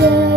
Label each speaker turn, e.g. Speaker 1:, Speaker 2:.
Speaker 1: Yeah.